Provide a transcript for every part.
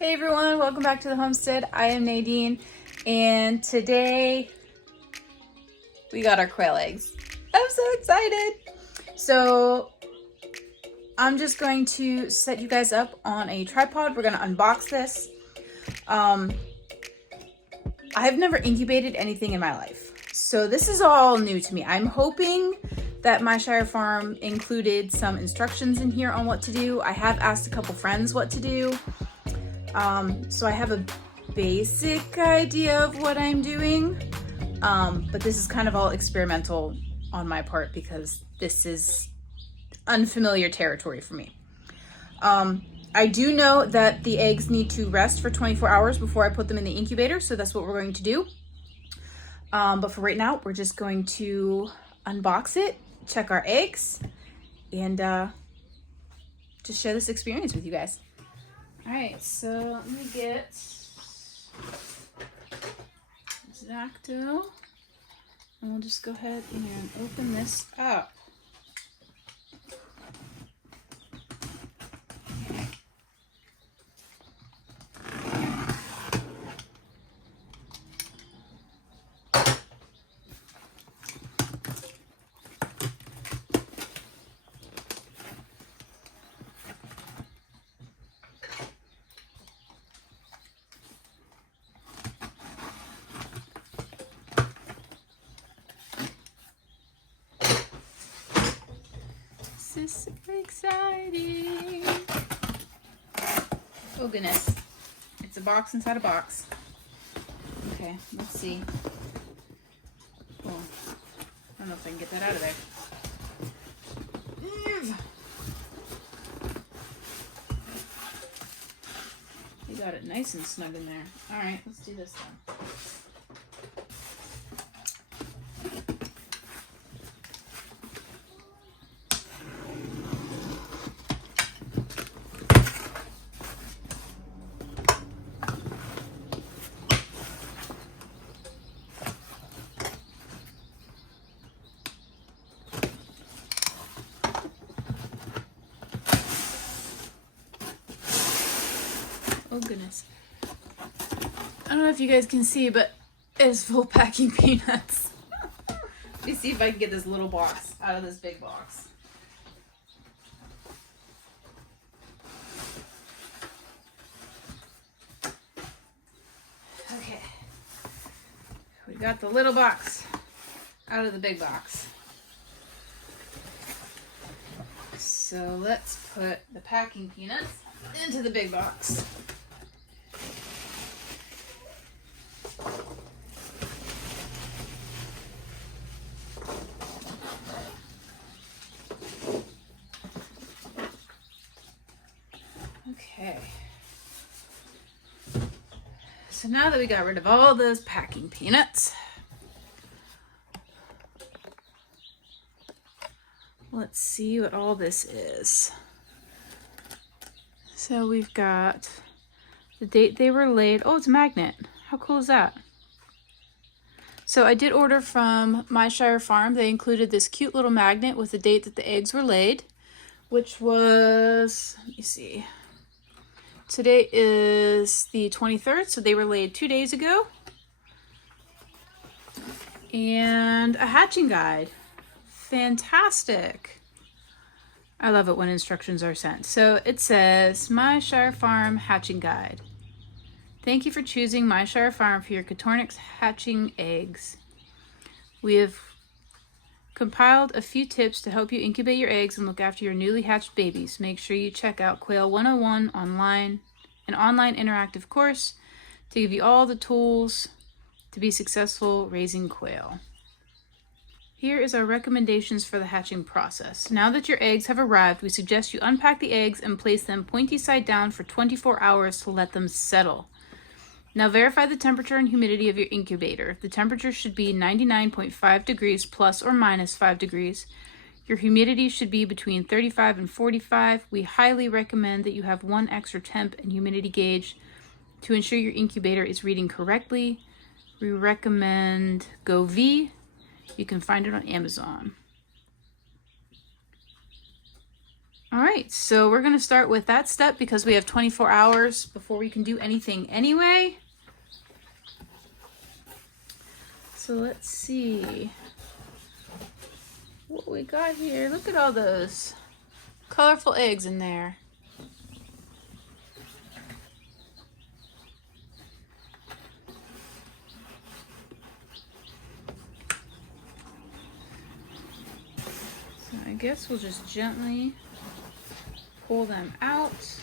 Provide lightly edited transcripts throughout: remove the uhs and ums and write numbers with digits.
Hey everyone, welcome back to the homestead. I am Nadine, and today we got our quail eggs. I'm so excited. So I'm just going to set you guys up on a tripod. We're gonna unbox this. I've never incubated anything in my life, so this is all new to me. I'm hoping that Myshire Farm included some instructions in here on what to do. I have asked a couple friends what to do. So I have a basic idea of what I'm doing, but this is kind of all experimental on my part because this is unfamiliar territory for me. I do know that the eggs need to rest for 24 hours before I put them in the incubator, so that's what we're going to do. But for right now, we're just going to unbox it, check our eggs, and just share this experience with you guys. All right, so let me get Zacto, and we'll just go ahead and open this up. This is super exciting. Oh goodness, it's a box inside a box. Okay, let's see. Cool. I don't know if I can get that out of there. You got it nice and snug in there. All right, let's do this then. Oh goodness. I don't know if you guys can see, but it's full packing peanuts. Let me see if I can get this little box out of this big box. Okay. We got the little box out of the big box. So let's put the packing peanuts into the big box. Okay. So now that we got rid of all those packing peanuts, let's see what all this is. So we've got the date they were laid. Oh, it's a magnet. How cool is that? So I did order from Myshire Farm. They included this cute little magnet with the date that the eggs were laid, which was, let me see. Today is the 23rd, so they were laid 2 days ago. And a hatching guide. Fantastic. I love it when instructions are sent. So it says, Myshire Farm Hatching Guide. Thank you for choosing Myshire Farm for your Coturnix hatching eggs. We have compiled a few tips to help you incubate your eggs and look after your newly hatched babies. Make sure you check out Quail 101 online, an online interactive course to give you all the tools to be successful raising quail. Here is our recommendations for the hatching process. Now that your eggs have arrived, we suggest you unpack the eggs and place them pointy side down for 24 hours to let them settle. Now verify the temperature and humidity of your incubator. The temperature should be 99.5 degrees plus or minus 5 degrees. Your humidity should be between 35 and 45. We highly recommend that you have one extra temp and humidity gauge to ensure your incubator is reading correctly. We recommend GoV. You can find it on Amazon. All right, so we're gonna start with that step because we have 24 hours before we can do anything anyway. So let's see what we got here. Look at all those colorful eggs in there. So I guess we'll just gently pull them out.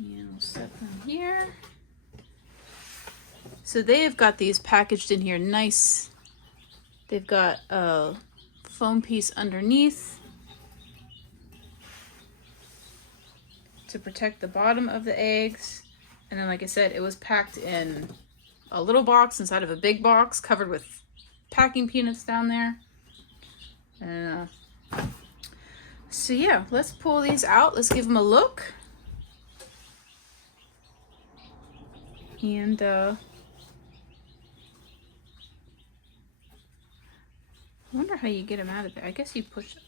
And we'll set them here. So they have got these packaged in here nice. They've got a foam piece underneath to protect the bottom of the eggs. And then, like I said, it was packed in a little box inside of a big box covered with packing peanuts down there. And so yeah, let's pull these out. Let's give them a look. And I wonder how you get them out of there. I guess you push it.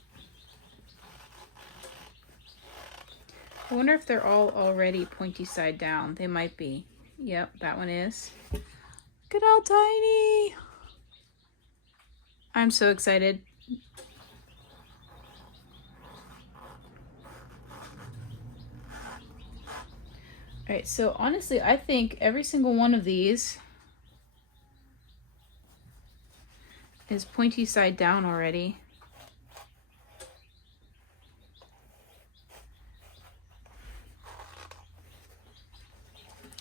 I wonder if they're all already pointy side down. They might be. Yep, that one is. Look at how tiny. I'm so excited. All right, so honestly, I think every single one of these is pointy side down already.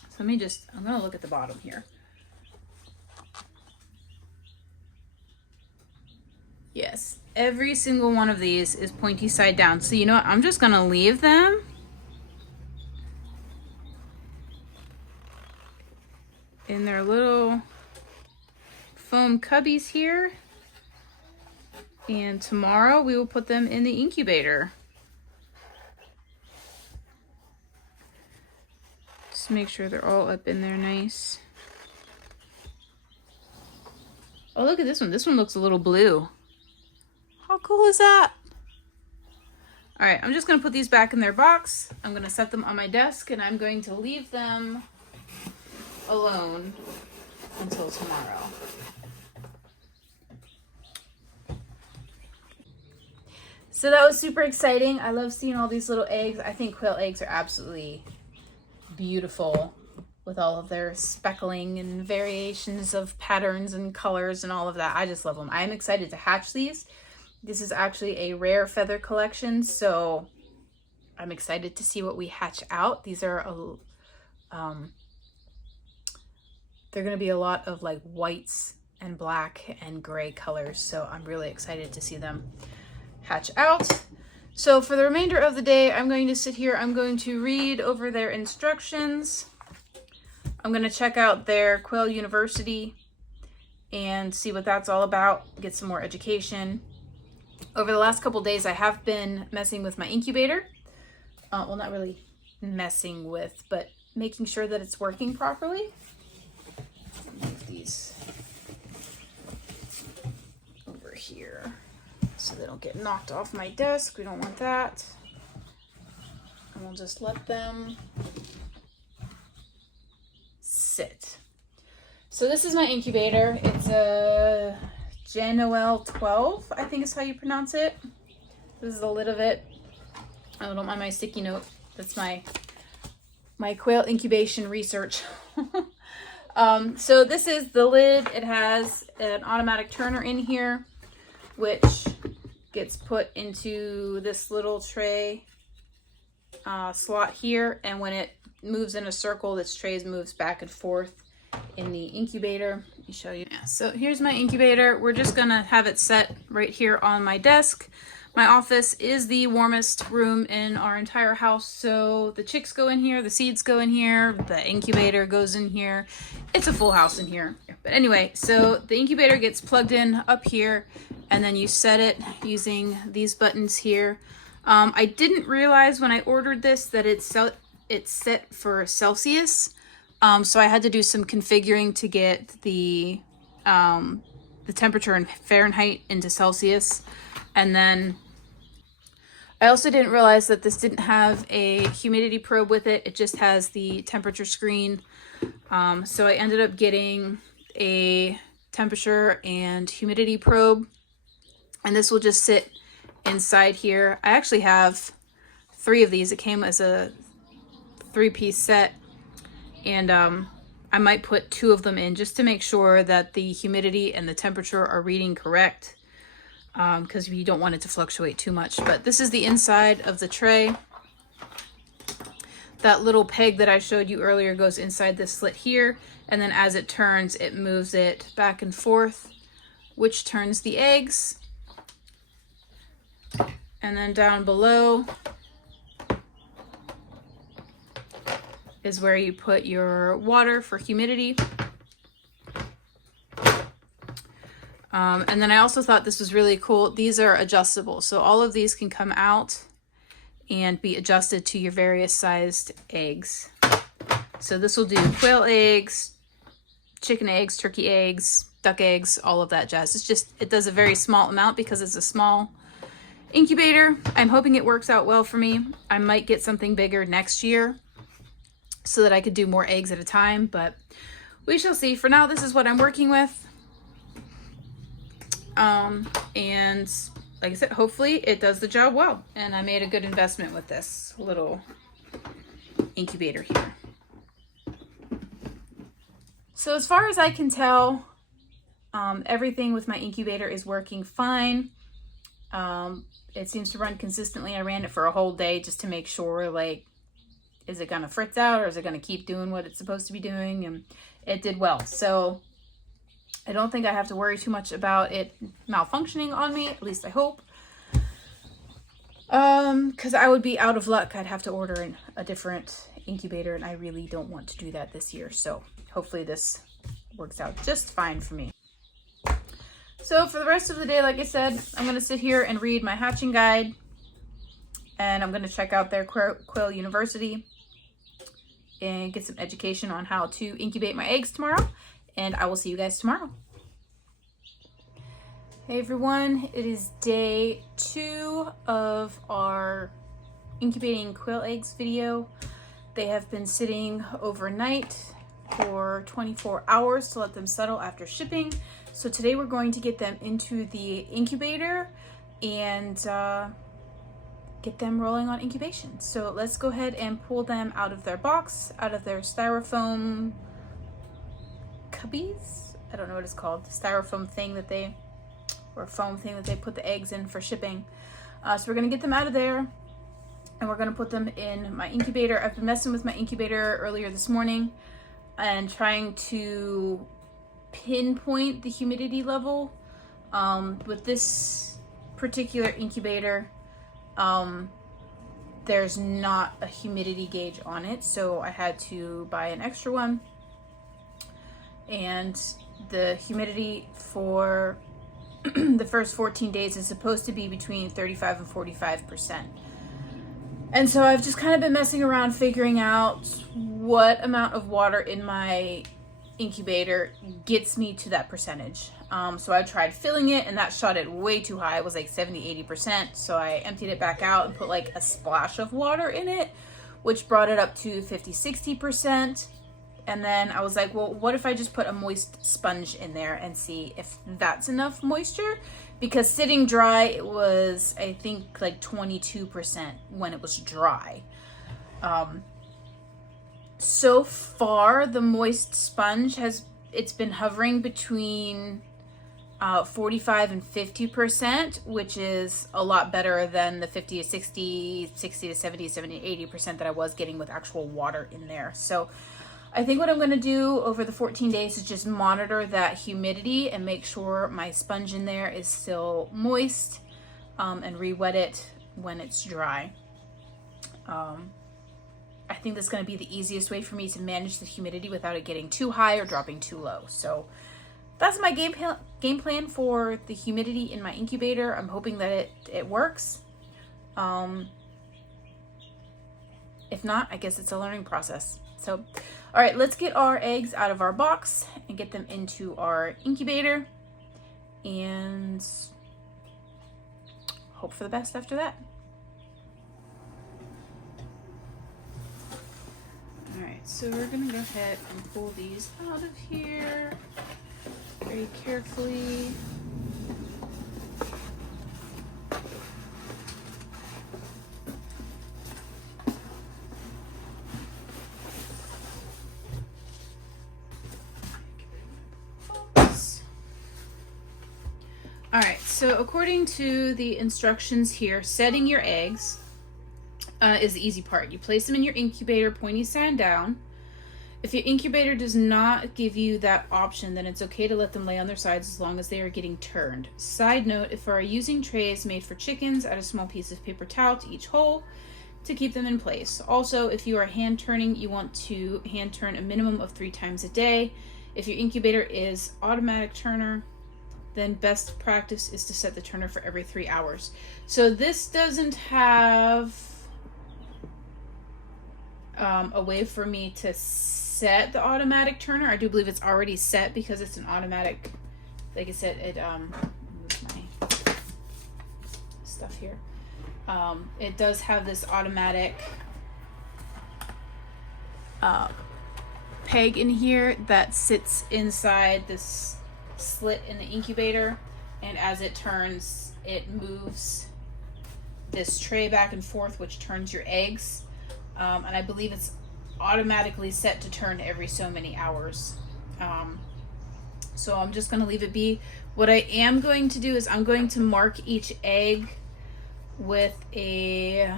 So I'm gonna look at the bottom here. Yes, every single one of these is pointy side down. So you know what, I'm just gonna leave them. In their little foam cubbies here. And tomorrow we will put them in the incubator. Just make sure they're all up in there nice. Oh, look at this one. This one looks a little blue. How cool is that? All right, I'm just gonna put these back in their box. I'm gonna set them on my desk and I'm going to leave them alone until tomorrow. So that was super exciting. I love seeing all these little eggs. I think quail eggs are absolutely beautiful with all of their speckling and variations of patterns and colors and all of that. I just love them. I am excited to hatch these. This is actually a rare feather collection, so I'm excited to see what we hatch out. These are they're going to be a lot of like whites and black and gray colors, so I'm really excited to see them hatch out. So for the remainder of the day, I'm going to sit here. I'm going to read over their instructions. I'm going to check out their Quail University and see what that's all about, get some more education. Over the last couple days, I have been messing with my incubator. Well, not really messing with, but making sure that it's working properly. Move these over here so they don't get knocked off my desk. We don't want that. And we'll just let them sit. So this is my incubator. It's a Genoel 12, I think is how you pronounce it. This is the lid of it. Oh, don't mind my sticky note. That's my quail incubation research. So this is the lid. It has an automatic turner in here, which gets put into this little tray slot here. And when it moves in a circle, this tray moves back and forth in the incubator. Let me show you. Yeah, so here's my incubator. We're just gonna have it set right here on my desk. My office is the warmest room in our entire house, so the chicks go in here, the seeds go in here, the incubator goes in here. It's a full house in here. But anyway, so the incubator gets plugged in up here, and then you set it using these buttons here. I didn't realize when I ordered this that it's set for Celsius, so I had to do some configuring to get the the temperature in Fahrenheit into Celsius. And then I also didn't realize that this didn't have a humidity probe with it. It just has the temperature screen. So I ended up getting a temperature and humidity probe, and this will just sit inside here. I actually have 3 of these. It came as a 3-piece set, and I might put 2 of them in just to make sure that the humidity and the temperature are reading correct, because you don't want it to fluctuate too much. But this is the inside of the tray. That little peg that I showed you earlier goes inside this slit here, and then as it turns, it moves it back and forth, which turns the eggs. And then down below is where you put your water for humidity. And then I also thought this was really cool. These are adjustable, so all of these can come out and be adjusted to your various sized eggs. So this will do quail eggs, chicken eggs, turkey eggs, duck eggs, all of that jazz. It's just, it does a very small amount because it's a small incubator. I'm hoping it works out well for me. I might get something bigger next year so that I could do more eggs at a time, but we shall see. For now, this is what I'm working with. And like I said, hopefully it does the job well. And I made a good investment with this little incubator here. So as far as I can tell, everything with my incubator is working fine. It seems to run consistently. I ran it for a whole day just to make sure, like, is it gonna fritz out or is it gonna keep doing what it's supposed to be doing? And it did well. So I don't think I have to worry too much about it malfunctioning on me, at least I hope. Because I would be out of luck. I'd have to order a different incubator, and I really don't want to do that this year. So hopefully this works out just fine for me. So for the rest of the day, like I said, I'm going to sit here and read my hatching guide, and I'm going to check out their Quail University and get some education on how to incubate my eggs tomorrow, and I will see you guys tomorrow. Hey everyone, it is day 2 of our incubating quail eggs video. They have been sitting overnight for 24 hours to let them settle after shipping. So today we're going to get them into the incubator and get them rolling on incubation. So let's go ahead and pull them out of their box, out of their styrofoam cubbies. I don't know what it's called. The styrofoam thing that they, or foam thing that they put the eggs in for shipping. So we're gonna get them out of there and we're gonna put them in my incubator. I've been messing with my incubator earlier this morning and trying to pinpoint the humidity level. With this particular incubator, there's not a humidity gauge on it, so I had to buy an extra one. And the humidity for the first 14 days is supposed to be between 35 and 45%. And so I've just kind of been messing around figuring out what amount of water in my incubator gets me to that percentage. So I tried filling it and that shot it way too high. It was like 70-80%. So I emptied it back out and put like a splash of water in it, which brought it up to 50-60%. And then I was like, well, what if I just put a moist sponge in there and see if that's enough moisture? Because sitting dry, it was, I think, like 22% when it was dry. So far, the moist sponge it's been hovering between 45 and 50%, which is a lot better than the 50 to 60, 60 to 70, 70 to 80% that I was getting with actual water in there. So I think what I'm going to do over the 14 days is just monitor that humidity and make sure my sponge in there is still moist, and re-wet it when it's dry. I think that's going to be the easiest way for me to manage the humidity without it getting too high or dropping too low. So that's my game plan for the humidity in my incubator. I'm hoping that it works. If not, I guess it's a learning process. So, all right, let's get our eggs out of our box and get them into our incubator. and hope for the best after that. All right, so we're gonna go ahead and pull these out of here very carefully. All right, so according to the instructions here, setting your eggs is the easy part. You place them in your incubator, pointy side down. If your incubator does not give you that option, then it's okay to let them lay on their sides as long as they are getting turned. Side note, if you are using trays made for chickens, add a small piece of paper towel to each hole to keep them in place. Also, if you are hand turning, you want to hand turn a minimum of 3 times a day. If your incubator is automatic turner, then best practice is to set the turner for every 3 hours. So this doesn't have a way for me to set the automatic turner. I do believe it's already set because it's an automatic. Like I said, it move my stuff here. It does have this automatic peg in here that sits inside this slit in the incubator, and as it turns, it moves this tray back and forth, which turns your eggs, and I believe it's automatically set to turn every so many hours. So I'm just going to leave it be. What I am going to do is I'm going to mark each egg with a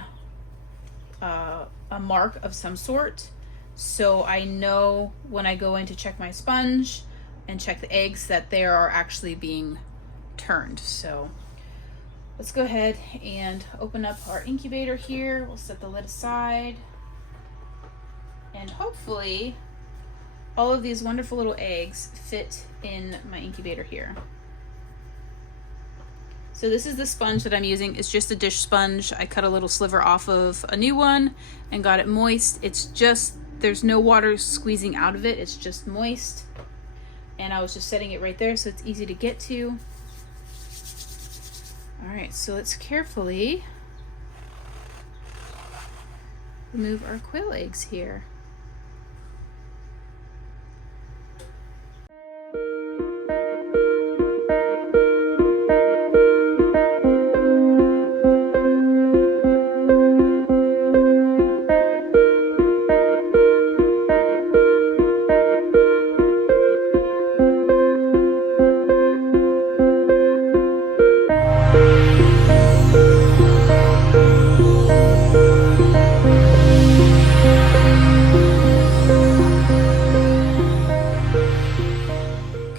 mark of some sort, so I know when I go in to check my sponge and check the eggs that they are actually being turned. So let's go ahead and open up our incubator here. We'll set the lid aside, and hopefully all of these wonderful little eggs fit in my incubator here. So this is the sponge that I'm using. It's just a dish sponge. I cut a little sliver off of a new one and got it moist. It's just, there's no water squeezing out of it. It's just moist. And I was just setting it right there so it's easy to get to. All right, so let's carefully remove our quail eggs here.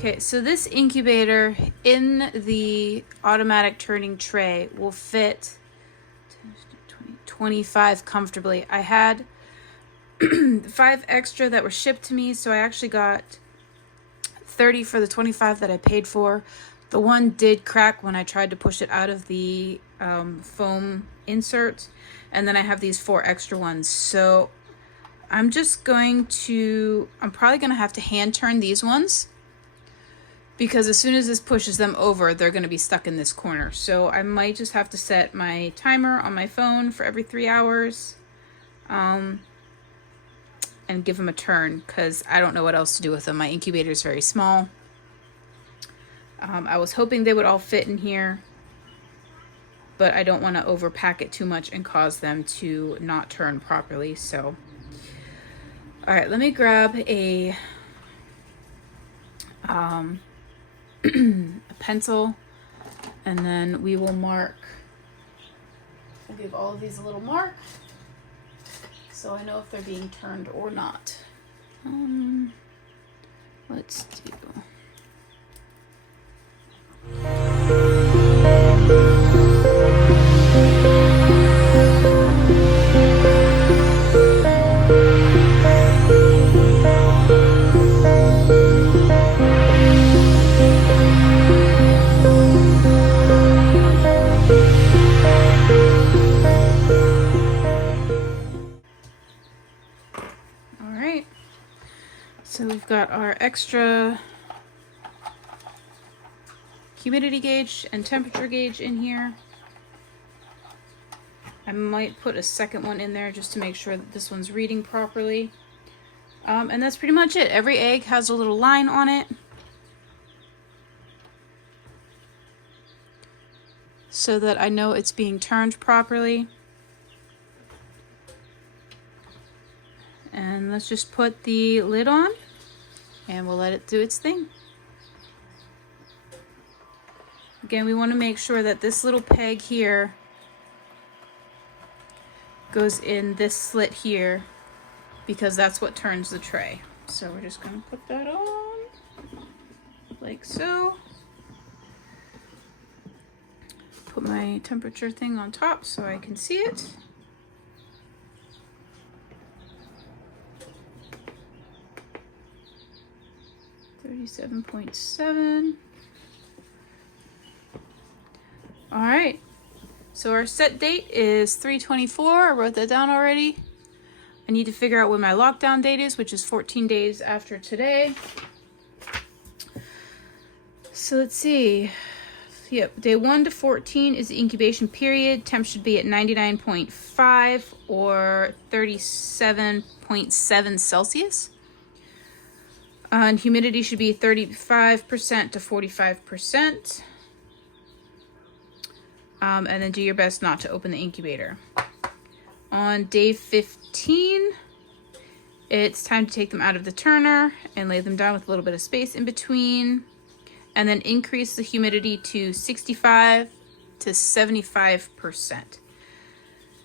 Okay, so this incubator in the automatic turning tray will fit 25 comfortably. I had 5 extra that were shipped to me, so I actually got 30 for the 25 that I paid for. The one did crack when I tried to push it out of the foam insert, and then I have these 4 extra ones. So I'm probably going to have to hand turn these ones, because as soon as this pushes them over, they're going to be stuck in this corner. So I might just have to set my timer on my phone for every 3 hours and give them a turn, because I don't know what else to do with them. My incubator is very small. I was hoping they would all fit in here, but I don't want to overpack it too much and cause them to not turn properly. So, all right, let me grab a pencil, and then we will mark. I'll give all of these a little mark so I know if they're being turned or not. Let's do. So we've got our extra humidity gauge and temperature gauge in here. I might put a second one in there just to make sure that this one's reading properly. And that's pretty much it. Every egg has a little line on it, so that I know it's being turned properly. And let's just put the lid on and we'll let it do its thing. Again, we want to make sure that this little peg here goes in this slit here, because that's what turns the tray. So we're just going to put that on like so. Put my temperature thing on top so I can see it. $37.7. All right. So our set date is 3/24. I wrote that down already. I need to figure out when my lockdown date is, which is 14 days after today. So let's see. Yep, day 1 to 14 is the incubation period. Temp should be at 99.5 or 37.7 Celsius. And humidity should be 35% to 45%. And then do your best not to open the incubator. On day 15, it's time to take them out of the turner and lay them down with a little bit of space in between. And then increase the humidity to 65 to 75%.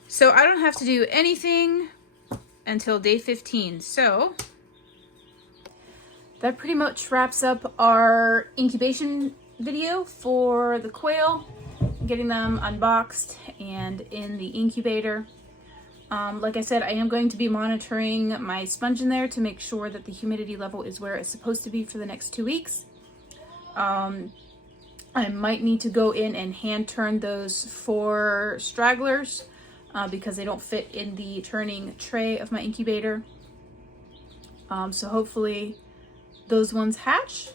So I don't have to do anything until day 15. So that pretty much wraps up our incubation video for the quail, getting them unboxed and in the incubator. Like I said, I am going to be monitoring my sponge in there to make sure that the humidity level is where it's supposed to be for the next 2 weeks. I might need to go in and hand turn those 4 stragglers because they don't fit in the turning tray of my incubator. So hopefully those ones hatch.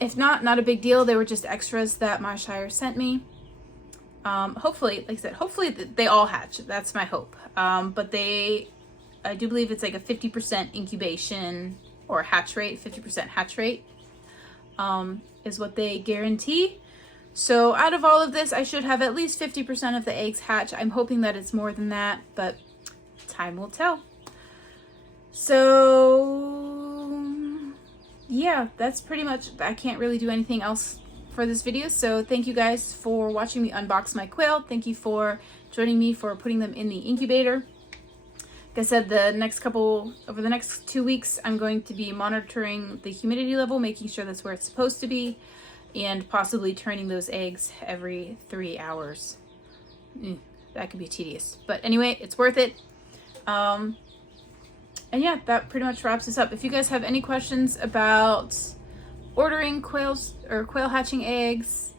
If not a big deal. They were just extras that Myshire sent me. Hopefully, like I said, hopefully they all hatch. That's my hope. But I do believe it's like a 50% incubation or hatch rate, 50% hatch rate is what they guarantee. So out of all of this, I should have at least 50% of the eggs hatch. I'm hoping that it's more than that, but time will tell. So yeah, that's pretty much, I can't really do anything else for this video. So thank you guys for watching me unbox my quail. Thank you for joining me for putting them in the incubator. Like I said, over the next 2 weeks, I'm going to be monitoring the humidity level, making sure that's where it's supposed to be, and possibly turning those eggs every 3 hours. That could be tedious, but anyway, it's worth it. And yeah, that pretty much wraps this up. If you guys have any questions about ordering quails or quail hatching eggs,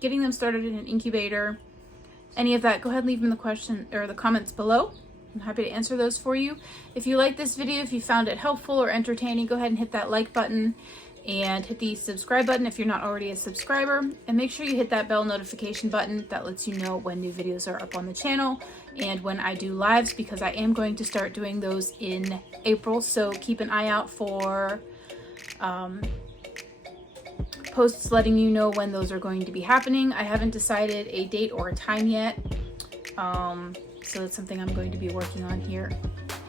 getting them started in an incubator, any of that, go ahead and leave them in the comments below. I'm happy to answer those for you. If you like this video, if you found it helpful or entertaining, go ahead and hit that like button and hit the subscribe button if you're not already a subscriber. And make sure you hit that bell notification button. That lets you know when new videos are up on the channel and when I do lives, because I am going to start doing those in April. So keep an eye out for posts letting you know when those are going to be happening. I haven't decided a date or a time yet. So it's something I'm going to be working on here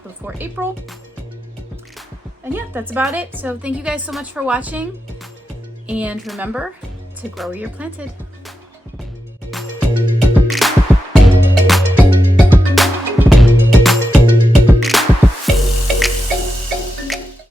before April. And yeah, that's about it. So thank you guys so much for watching. And remember to grow where you're planted.